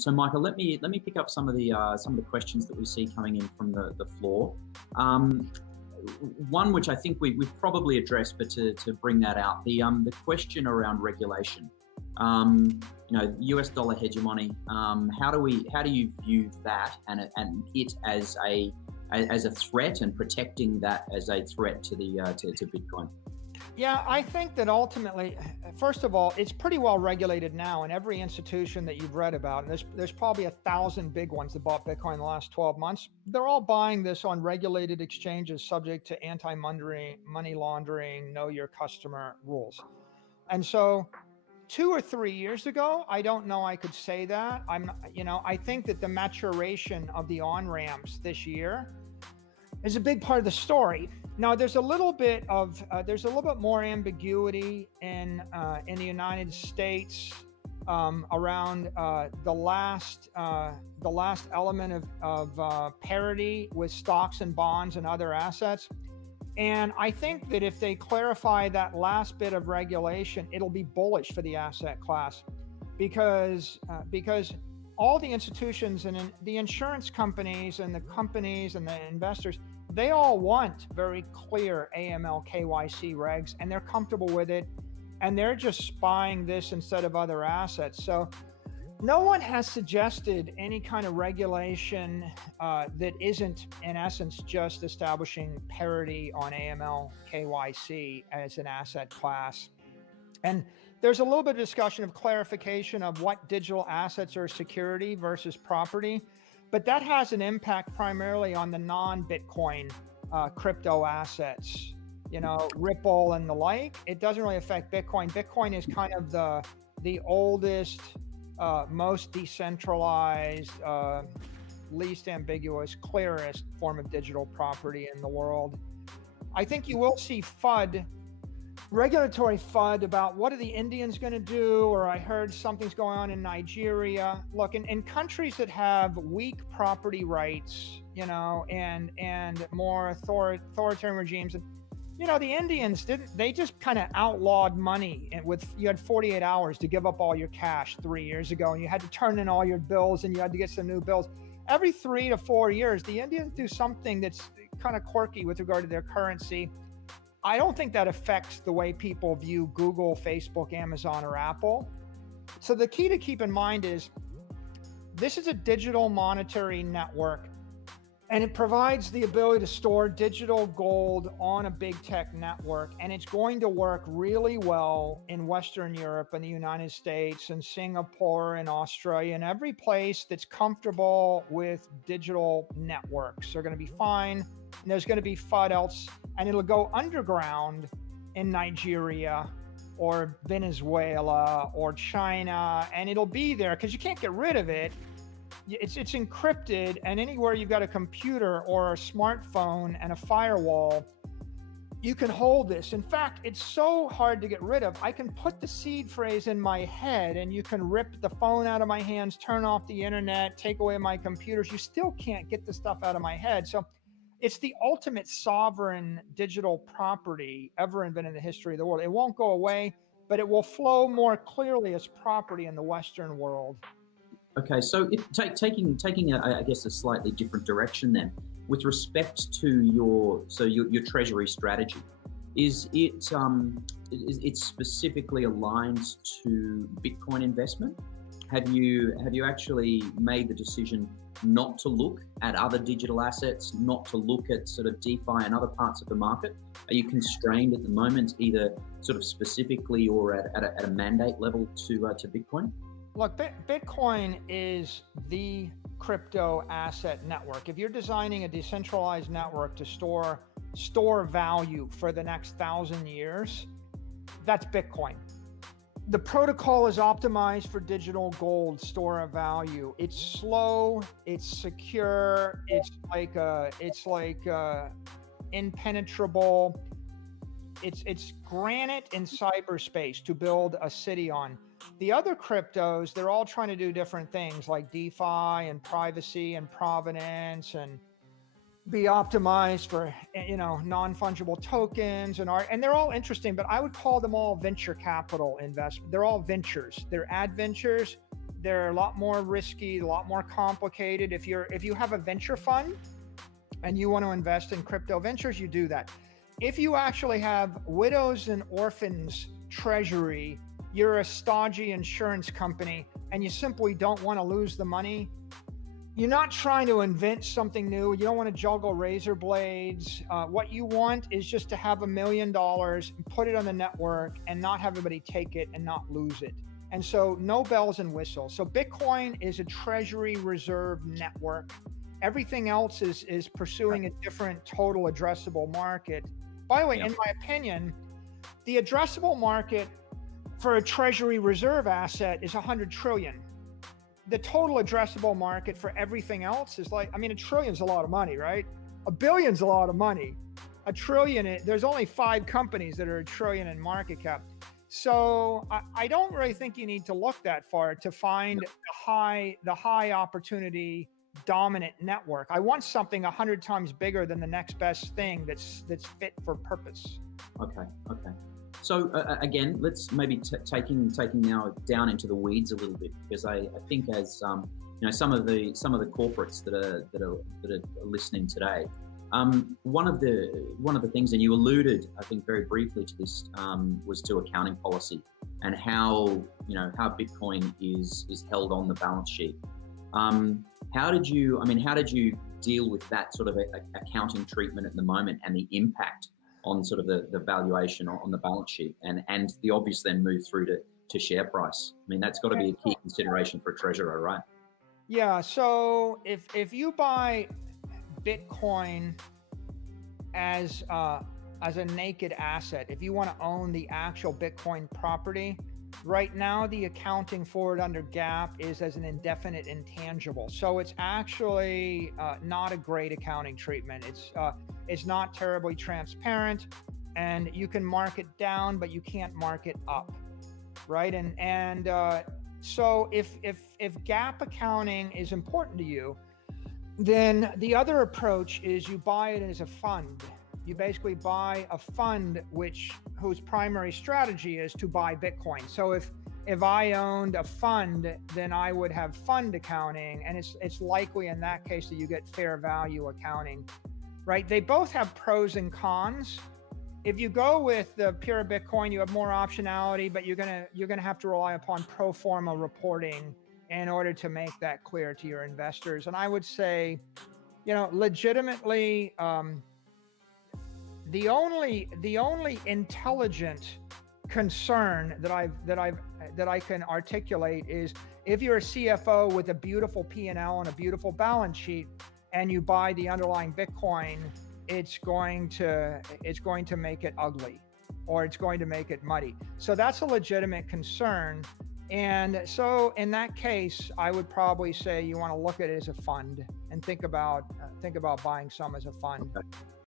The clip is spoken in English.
So, Michael, let me pick up some of the questions that we see coming in from the floor. One which I think we've probably addressed, but to bring that out, the question around regulation. US dollar hegemony. How do you view that and it as a threat, and protecting that as a threat to to Bitcoin? Yeah, I think that ultimately, first of all, it's pretty well regulated now, and every institution that you've read about, and there's probably 1,000 big ones that bought Bitcoin in the last 12 months, they're all buying this on regulated exchanges subject to money laundering, know your customer rules. And so 2 or 3 years ago, I don't know I could say that. I think that the maturation of the on-ramps this year is a big part of the story. Now, there's a little bit more ambiguity in the United States around the last element of parity with stocks and bonds and other assets. And I think that if they clarify that last bit of regulation, it'll be bullish for the asset class, because all the institutions and the insurance companies and the investors, they all want very clear AML KYC regs, and they're comfortable with it, and they're just buying this instead of other assets. So no one has suggested any kind of regulation that isn't, in essence, just establishing parity on AML KYC as an asset class. And there's a little bit of discussion of clarification of what digital assets are security versus property, but that has an impact primarily on the non-Bitcoin crypto assets, Ripple and the like. It doesn't really affect Bitcoin. Bitcoin is kind of the oldest, most decentralized, least ambiguous, clearest form of digital property in the world. I think you will see regulatory FUD about what are the Indians going to do, or I heard something's going on in Nigeria. Look, in countries that have weak property rights, and more authoritarian regimes, and the Indians they just kind of outlawed money, and you had 48 hours to give up all your cash 3 years ago, and you had to turn in all your bills, and you had to get some new bills. Every 3 to 4 years, the Indians do something that's kind of quirky with regard to their currency. I don't think that affects the way people view Google, Facebook, Amazon, or Apple. So the key to keep in mind is this is a digital monetary network, and it provides the ability to store digital gold on a big tech network. And it's going to work really well in Western Europe and the United States and Singapore and Australia, and every place that's comfortable with digital networks. They're going to be fine. And there's going to be FUD else, and it'll go underground in Nigeria or Venezuela or China, and it'll be there because you can't get rid of it. It's encrypted, and anywhere you've got a computer or a smartphone and a firewall, you can hold this. In fact, it's so hard to get rid of. I can put the seed phrase in my head, and you can rip the phone out of my hands, turn off the internet, take away my computers. You still can't get the stuff out of my head. So it's the ultimate sovereign digital property ever invented in the history of the world. It won't go away, but it will flow more clearly as property in the Western world. Okay, so taking I guess a slightly different direction then, with respect to your treasury strategy, is it specifically aligned to Bitcoin investment? Have you actually made the decision not to look at other digital assets, not to look at sort of DeFi and other parts of the market? Are you constrained at the moment, either sort of specifically or at a mandate level to Bitcoin? Look, Bitcoin is the crypto asset network. If you're designing a decentralized network to store value for the next 1,000 years, that's Bitcoin. The protocol is optimized for digital gold, store of value. It's slow, it's secure, it's impenetrable. It's granite in cyberspace to build a city on. The other cryptos, they're all trying to do different things like DeFi and privacy and provenance and be optimized for, non-fungible tokens and they're all interesting, but I would call them all venture capital investment. They're all ventures. They're adventures. They're a lot more risky, a lot more complicated. If you have a venture fund and you want to invest in crypto ventures, you do that. If you actually have widows and orphans treasury, you're a stodgy insurance company and you simply don't want to lose the money, you're not trying to invent something new. You don't want to juggle razor blades. What you want is just to have $1 million, put it on the network and not have everybody take it and not lose it. And so no bells and whistles. So Bitcoin is a treasury reserve network. Everything else is pursuing a different total addressable market. By the way, in my opinion, the addressable market for a treasury reserve asset is 100 trillion. The total addressable market for everything else is like, I mean, $1 trillion is a lot of money, right? $1 billion is a lot of money. $1 trillion, there's only 5 companies that are $1 trillion in market cap. So I don't really think you need to look that far to find the high opportunity dominant network. I want something 100 times bigger than the next best thing that's fit for purpose. Okay. So again, let's maybe taking now down into the weeds a little bit, because I think as some of the corporates that are listening today, one of the things, and you alluded, I think, very briefly to this, was to accounting policy and how Bitcoin is held on the balance sheet. How did you deal with that sort of accounting treatment at the moment and the impact on sort of the valuation on the balance sheet and the obvious then move through to share price? I mean, that's got to be a key consideration for a treasurer, right? Yeah. So if you buy Bitcoin as a naked asset, if you want to own the actual Bitcoin property, right now the accounting for it under GAAP is as an indefinite intangible. So it's actually not a great accounting treatment. It's not terribly transparent, and you can mark it down, but you can't mark it up, right? And so if GAAP accounting is important to you, then the other approach is you buy it as a fund. You basically buy a fund whose primary strategy is to buy Bitcoin. So if I owned a fund, then I would have fund accounting, and it's likely in that case that you get fair value accounting, right? They both have pros and cons. If you go with the pure Bitcoin, you have more optionality, but you're gonna have to rely upon pro forma reporting in order to make that clear to your investors. And I would say, legitimately, the only intelligent concern that I can articulate is if you're a CFO with a beautiful P&L and a beautiful balance sheet, and you buy the underlying Bitcoin, it's going to make it ugly, or it's going to make it muddy. So that's a legitimate concern. And so in that case, I would probably say you want to look at it as a fund and think about buying some as a fund. Okay.